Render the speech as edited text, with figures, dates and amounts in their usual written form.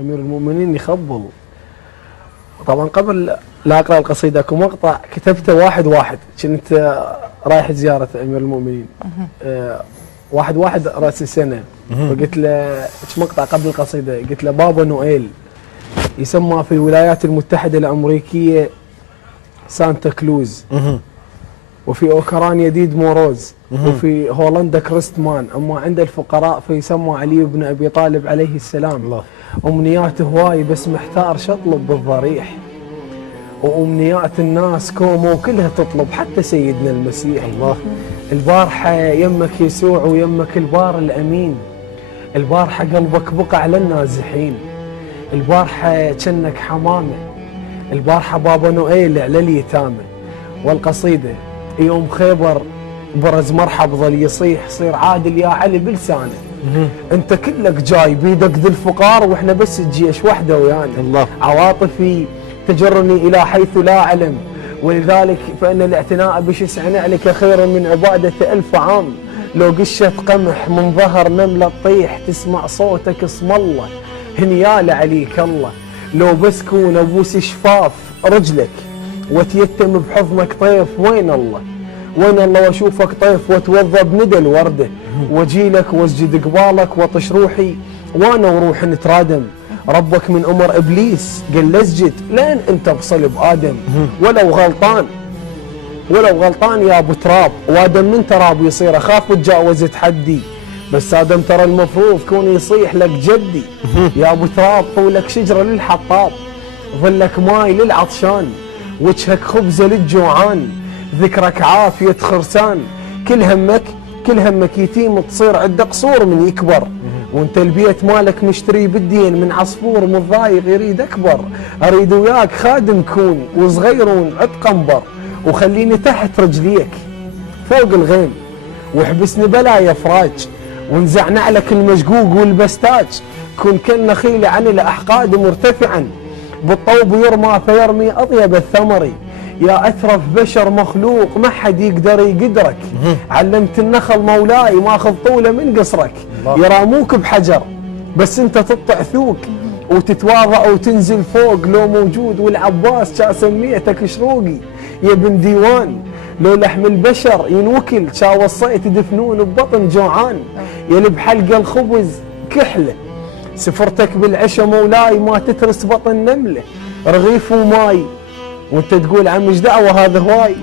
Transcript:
أمير المؤمنين يخبل. طبعا قبل لا أقرأ القصيدة اكو مقطع كتبته واحد كنت رايح زيارة أمير المؤمنين 1/1 رأس السنة، فقلت له مقطع قبل القصيدة، قلت له بابا نويل يسمى في الولايات المتحدة الأمريكية سانتا كلوز، وفي أوكرانيا ديد موروز، وفي هولندا كريستمان، أما عند الفقراء فيسمى علي بن أبي طالب عليه السلام. الله. أمنيات هواي بس محتار شطلب بالضريح، وأمنيات الناس كومو كلها تطلب حتى سيدنا المسيح. الله. البارحة يمك يسوع ويمك البار الأمين، البارحة قلبك بقع للنازحين، البارحة جنك حمامة، البارحة بابا نويل على اليتامى. والقصيدة يوم خيبر برز مرحب ظل يصيح، صير عادل يا علي بلسانه، انت كلك جاي بيدك ذي الفقار واحنا بس الجيش وحده ويانا. الله. عواطفي تجرني الى حيث لا اعلم، ولذلك فان الاعتناء بشسع نعلك خير من عباده 1000 عام. لو قشة قمح من ظهر نملة تطيح تسمع صوتك اسم الله، هنيال عليك الله. لو بس كون ابوس شفاف رجلك وتيتم بحضنك طيف، وين الله وين الله، واشوفك طيف واتوضى بندى الورده، واجيلك واسجد قبالك واطش روحي وانا وروح نترادم. ربك من امر ابليس قال له اسجد لين انت بصلب ادم، ولو غلطان يا ابو تراب، وادم من تراب يصير، اخاف وتجاوز تحدي، بس ادم ترى المفروض كون يصيح لك جدي. يا ابو تراب طولك شجره للحطاب، ظلك ماي للعطشان، وجهك خبزه للجوعان، ذكرك عافيه خرسان، كل همك يتيم تصير عندك قصور من يكبر، وانت البيت مالك مشتري بالدين من عصفور متضايق يريد اكبر. اريد وياك خادم كون وصغيرون عد قنبر، وخليني تحت رجليك فوق الغيم، واحبسني بلا يا فراج، وانزع نعلك المشقوق والبستاج، كن كالنخيل عن الاحقاد مرتفعا، بالطوب يرمى فيرمي اطيب الثمر. يا أترف بشر مخلوق ما حد يقدر يقدرك، علمت النخل مولاي ماخذ طوله من قصرك. يراموك بحجر بس انت تطع ثوق، وتتواضع وتنزل فوق لو موجود، والعباس كا سميتك شروقي يا بن ديوان. لو لحم البشر ينوكل كا وصيت دفنون ببطن جوعان، يلي بحلقه الخبز كحله، سفرتك بالعشا مولاي ما تترس بطن نمله، رغيف وماي وانت تقول عم ايش دعوه هذا هواي.